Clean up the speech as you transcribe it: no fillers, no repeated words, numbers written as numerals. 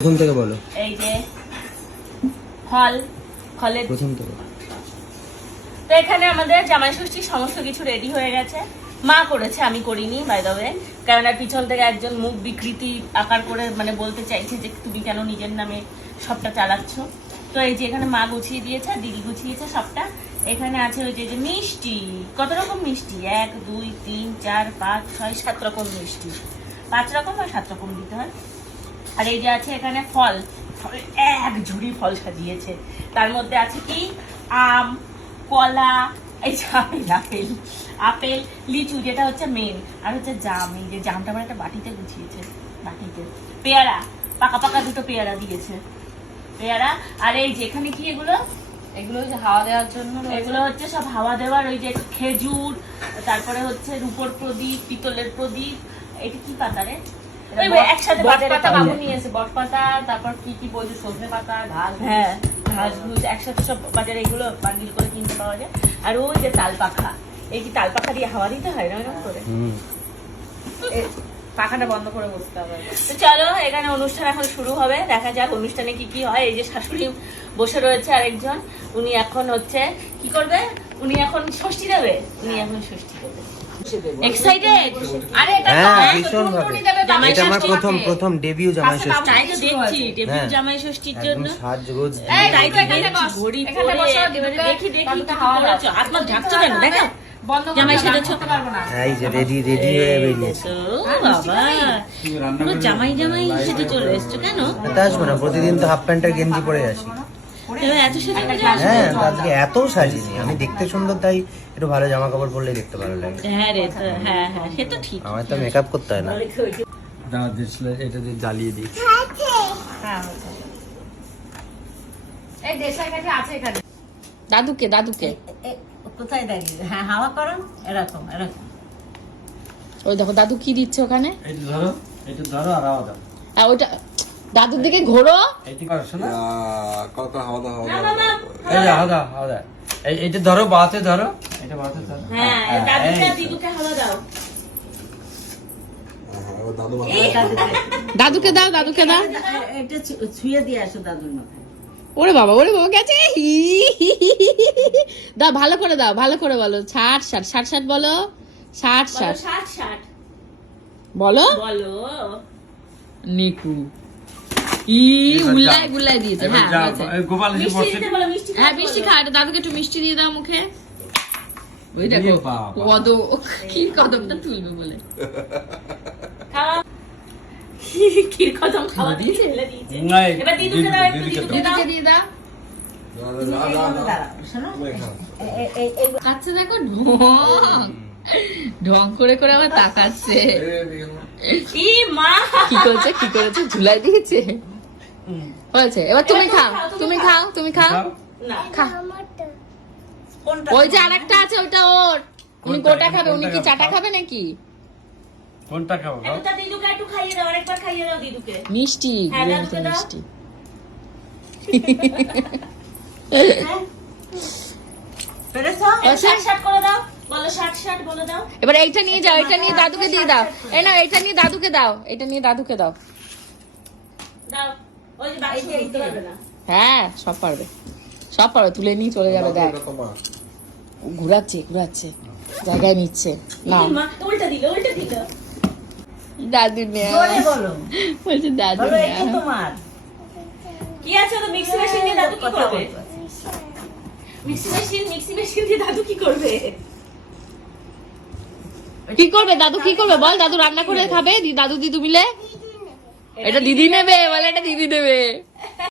প্রথম থেকে বলো। এই যে ফলের প্রথম থেকে। তো এখানে আমাদের জামাই ষষ্ঠীর সমস্ত কিছু রেডি হয়ে গেছে। মা করেছে, আমি করিনি বাই দ্য ওয়ে, কারণ পিছন থেকে একজন মুখ বিকৃতি আকার করে মানে বলতে চাইছে যে তুমি কেন নিজের নামে সবটা চালাচ্ছ। তো এই যে এখানে মা গুছিয়ে দিয়েছে, দিদি গুছিয়েছে সবটা। এখানে আছে ওই যে মিষ্টি, কত রকম মিষ্টি, 1 2 3 4 5 6 7 রকম মিষ্টি, 5 রকম আর 7 রকম দিতে হয়। আর এই যে আছে এখানে ফল, এক ঝুড়ি ফল সাজিয়েছে। তার মধ্যে আছে কি আম, কলা, এই যে আপেল আপেল, লিচু যেটা হচ্ছে মেন, আর হচ্ছে জাম। এই যে জামটা আমার একটা বাটিতে গুছিয়েছে, বাটিতে পেয়ারা, পাকা পাকা 2টো পেয়ারা দিয়েছে, পেয়ারা। আর এই যে এখানে কি এগুলো, এগুলো হচ্ছে হাওয়া দেওয়ার জন্য, এগুলো হচ্ছে সব হাওয়া দেওয়ার। ওই যে খেজুর, তারপরে হচ্ছে রূপোর প্রদীপ, পিতলের প্রদীপ। এটা কি পাতা রে? একসাথে বটপাতা বাবু নিয়েছে, বটপাতা, তারপর কি কি বলছে, সজনে পাতা, ঘাস, হ্যাঁ ঘাস ঘুষ একসাথে সব বাজারে এগুলো বান্ডিল করে কিনতে পাওয়া যায়। আর ওই যে তাল পাখা, এই কি তাল পাখা দিয়ে হাওয়া দিতে হয় না এরকম করে? পাখাটা বন্ধ করে বসতে হবে। তো চলো এখানে অনুষ্ঠান এখন শুরু হবে, দেখা যাক অনুষ্ঠানে কি কি হয়। এই যে শাশুড়ি বসে রয়েছে আরেকজন, উনি এখন হচ্ছে কি করবে, উনি এখন ষষ্ঠী দেবে, উনি এখন ষষ্ঠী দেবে। এক্সাইটেড? আরে এটা তো হ্যাঁ, ভীষণ ভাবে। জামাই এটা আমার ষষ্ঠী। প্রথম ডেবিউ জামাই ষষ্ঠী। তাই তো দেখছি ডেবিউ হ্যাঁ। জামাই ষষ্ঠীর একদম জন্য। সাজগোজ এই দিয়ে। তাই তো এখানে বস, ঘড়ি পরে একেবারে দেখি দেখি কি করেছো, আত্মা ঢাকছো কেন দেখো, বন্ধ করে জামাই সেজেছো? করতে পারবো না। এই যে রেডি হয়ে বেরিয়েছে। ও বাবা, পুরো জামাই জামাই সেজে চলে এসছো কেন? তা আসবো না, প্রতিদিন তো হাফ প্যান্ট আর গেঞ্জি পরে আসি। এবার এত সেজে গুজে আসো? হ্যাঁ, আজকে এত সাজিনি, আমি দেখতে সুন্দর তাই একটু ভালো জামা কাপড় পরলে দেখতে ভালো লাগে। হ্যাঁ রে, হ্যাঁ হ্যাঁ সে তো ঠিক। আমার তো মেকআপ করতে হয় না। এটা দিয়ে জ্বালিয়ে দিই। হ্যাঁ, এই দেশের কাছে আছে এখানে। দাদুকে দাদুকে কোথায় দাঁড়িয়ে? হ্যাঁ, হাওয়া করো, এরকম এরকম। ওই দেখো দাদু কি দিচ্ছে ওখানে। এটা ধরো আর আওয়াজ দাও। আর ওইটা দাদুর দিকে ঘোরো। এইটি করো শোনা। কত হাওয়া দাও এই যে হাওয়া দাও। এইটা ধরো, বাতে ধরো। এটা বাতে ধরো। হ্যাঁ দাদুকে দিদুকে হাওয়া দাও। দাদু দাদুকে দাও, দাদুকে দাও। এটা ছুঁয়ে দিয়ে আসো দাদুর মাথায়। ওরে বাবা গেছে। দাও ভালো করে দাও, ভালো করে বলো। 60 বলো, 60 বলো বলো। নিকু গুল্লাই দিয়েছে। হ্যাঁ গোপাল এসে বসে। হ্যাঁ মিষ্টি খা, এটা দাদুকে একটু মিষ্টি দিয়ে দাও মুখে। ওই দেখো ক্ষীর কদমটা তুলবে বলে ক্ষীর কদম খাওয়া দিয়েছে, ফেলে দিয়েছে। এবার দিদুকে দাও, একটু দিদুকে দিয়ে দাও। কাছে দেখো ঢং করে করে আবার তাকাচ্ছে। কি মা কি করেছে ঝুলাই দিয়েছে বলছে। এবার তুমি খাও না খা। ওই যে আরেকটা আছে ওটা ওর, উনি গোটা খাবে, উনি কি চাটা খাবে নাকি? কোনটা খাবো? এটা দিদুকে একটু খাইয়ে দাও, আরেকবার খাইয়ে দাও দিদুকে মিষ্টি। হ্যাঁ, মিষ্টি পেরেছো? 60 করে দাও, বলো 60 বলে দাও। এবার এইটা নিয়ে যাও, এটা নিয়ে দাদুকে দিয়ে দাও। এই না, এটা নিয়ে দাদুকে দাও, এটা নিয়ে দাদুকে দাও। দাও, ওই যে বাক্স দিতে পারবে না। হ্যাঁ সব পারবে, তুলে নিয়ে চলে যাবে। দেখ ঘুরাচ্ছে জায়গায় নিচ্ছে না। উল্টা দিল দাদু নে বলো বলছে দাদু বলো, এটা তোমার কি আছে? তো মিক্সি মেশিন দিয়ে দাদু কি করবে? মিক্সি মেশিন দিয়ে দাদু কি করবে? দাদু কি করবে বল? দাদু রান্না করে খাবে, দাদু দিদু মিলে। এটা দিদি নেবে বলে, এটা দিদি নেবে।